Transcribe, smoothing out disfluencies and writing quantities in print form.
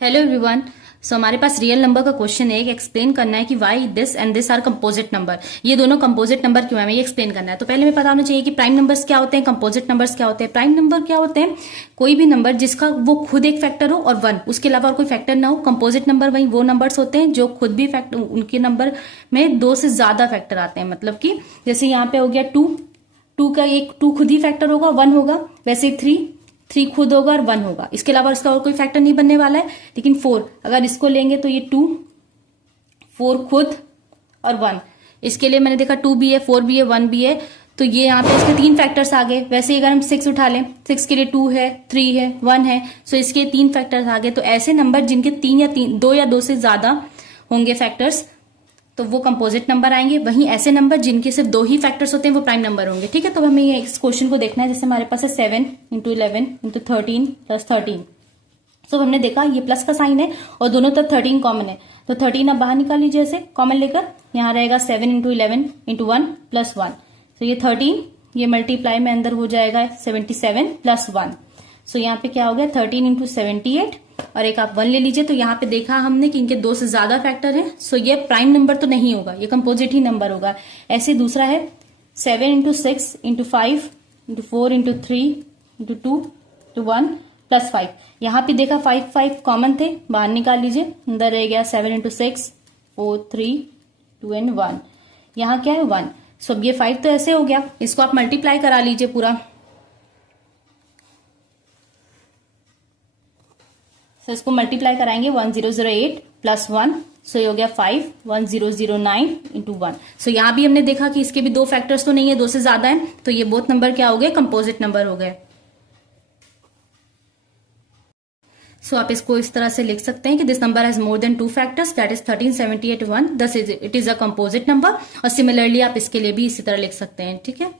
Hello everyone. So हमारे पास real number का क्वेश्चन है, एक्सप्लेन करना है कि why this and this are composite number. ये दोनों कंपोजिट नंबर क्यों है, हमें ये एक्सप्लेन करना है। तो पहले हमें पता होना चाहिए कि प्राइम नंबर्स क्या होते हैं, कंपोजिट नंबर्स क्या होते हैं। प्राइम नंबर क्या होते हैं, कोई भी नंबर जिसका वो खुद एक फैक्टर हो और वन, उसके अलावा और कोई फैक्टर ना हो। कंपोजिट नंबर वही वो नंबर्स होते हैं जो खुद भी फैक्टर, उनके नंबर में दो से ज्यादा फैक्टर आते हैं। मतलब कि जैसे यहाँ पे हो गया टू का एक टू खुद ही फैक्टर होगा, वन होगा। वैसे थ्री खुद होगा और वन होगा, इसके अलावा इसका और कोई फैक्टर नहीं बनने वाला है। लेकिन फोर, अगर इसको लेंगे तो ये फोर खुद और वन, इसके लिए मैंने देखा टू भी है, फोर भी है, वन भी है, तो ये यहाँ पे इसके तीन फैक्टर्स आ गए। वैसे अगर हम सिक्स उठा लें, सिक्स के लिए टू है, थ्री है, वन है, सो इसके तीन फैक्टर्स आ गए। तो ऐसे नंबर जिनके दो या दो से ज्यादा होंगे फैक्टर्स, तो वो कंपोजिट नंबर आएंगे। वहीं ऐसे नंबर जिनके सिर्फ दो ही फैक्टर्स होते हैं वो प्राइम नंबर होंगे। ठीक है, तो हमें ये इस क्वेश्चन को देखना है। जैसे हमारे पास है 7 इंटू 11 इंटू 13 प्लस 13। सो हमने देखा ये प्लस का साइन है और दोनों तरफ 13 कॉमन है, तो 13 अब बाहर निकाल लीजिए ऐसे कॉमन लेकर। यहाँ रहेगा 7 इंटू 11 इंटू 1 प्लस 1। तो ये 13, ये मल्टीप्लाई में अंदर हो जाएगा 77 प्लस 1। सो यहाँ पे क्या हो गया 13 इंटू 78 और एक आप 1 ले लीजिए। तो यहाँ पे देखा हमने कि इनके दो से ज्यादा फैक्टर हैं, सो ये प्राइम नंबर तो नहीं होगा, ये कंपोजिट ही नंबर होगा। ऐसे दूसरा है 7 into 6 into 5 into 4 into 3 into 2 into 1 plus 5। यहाँ पे देखा 5 कॉमन थे, बाहर निकाल लीजिए, अंदर रह गया 7 इंटू 6 4 3 2 एंड 1। यहाँ क्या है 1। सो अब ये 5 तो ऐसे हो गया, इसको आप मल्टीप्लाई करा लीजिए पूरा। सो इसको मल्टीप्लाई कराएंगे 1008 प्लस 1, सो ये हो गया 5 1009 इंटू 1। सो यहां भी हमने देखा कि इसके भी दो फैक्टर्स तो नहीं है, दो से ज्यादा है, तो ये बोथ नंबर क्या हो गए, कंपोजिट नंबर हो गए। सो आप इसको इस तरह से लिख सकते हैं कि this number has more than two factors, that is 13 78 1, thus it is a composite number. और सिमिलरली आप इसके लिए भी इसी तरह लिख सकते हैं। ठीक है।